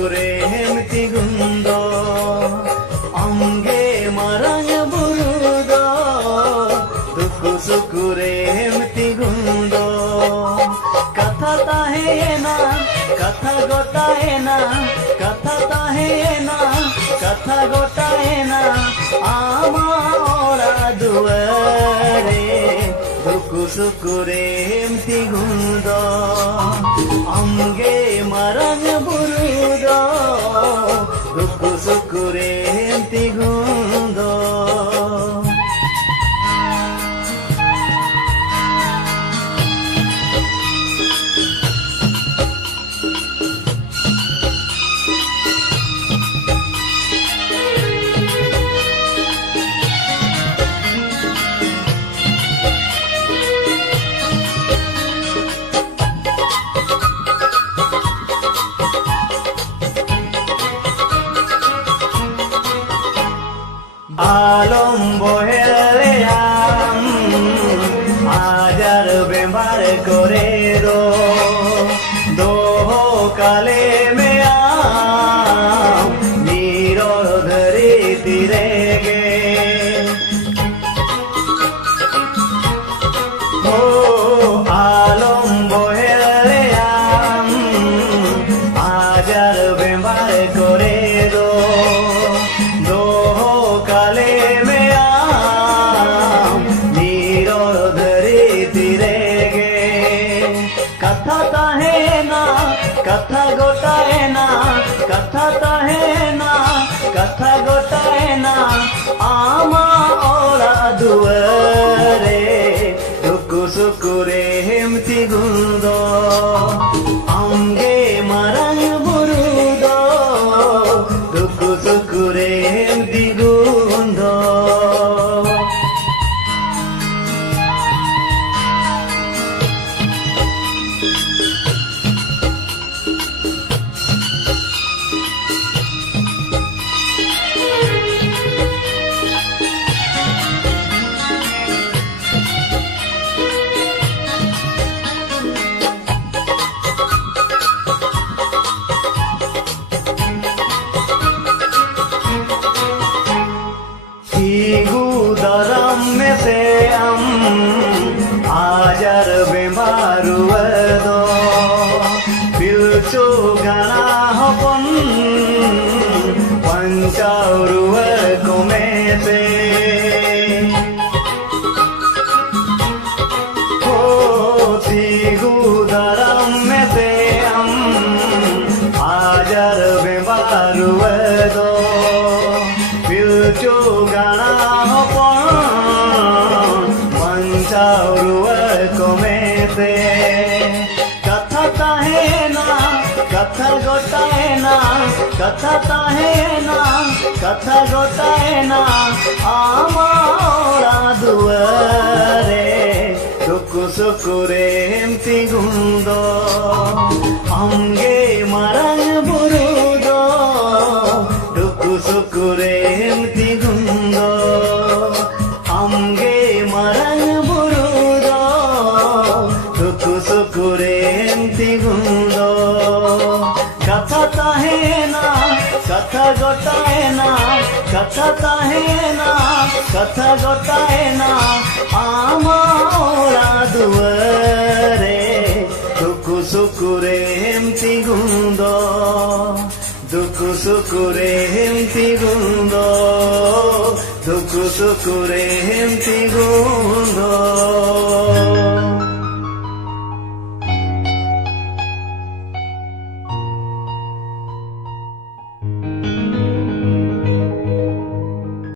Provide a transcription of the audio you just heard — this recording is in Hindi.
sukure hemti gundo amge marang burudo duku sukure hemti gundo katha tahena katha gotaena katha tahena katha gotaena ama ora duare duku sukure hemti gundo amge marang burudo duku sukure hemti gundo आलम बोहेले आम आजार बेमार करे रो दो काले में आम नीरो धरी तीरे गे हो आलम बोहेले आम आजार बेमार करे रो काले में आम नीरो धरी तीरे गे कथा ताहेना कथा गोटाएना कथा ताहेना कथा गोटाएना आमा ओरा दुआरे दुku sukure hemti gundo amge marang burudo duku sukure hemti gundo daram में से हम आजार बेमार दो पिलचो गाना हपन पंचाउरुव कमे से हो तीगु दाराम में से हम आजार बेमार दो पिलचो गाना पंचाउरुव कमे से कथा ताहेना कथा गोटाएना कथा ताहेना कथा गोटाएना आमा ओरा दुआरे दुku sukure hemti gundo amge marang burudo duku sukure hemti gundo amge marang burudo duku sukure hemti gundo katha tahena katha gotaena katha tahena katha gotaena ama ora duare duku sukure hemti gundo duku sukure hemti gundo duku sukure hemti gundo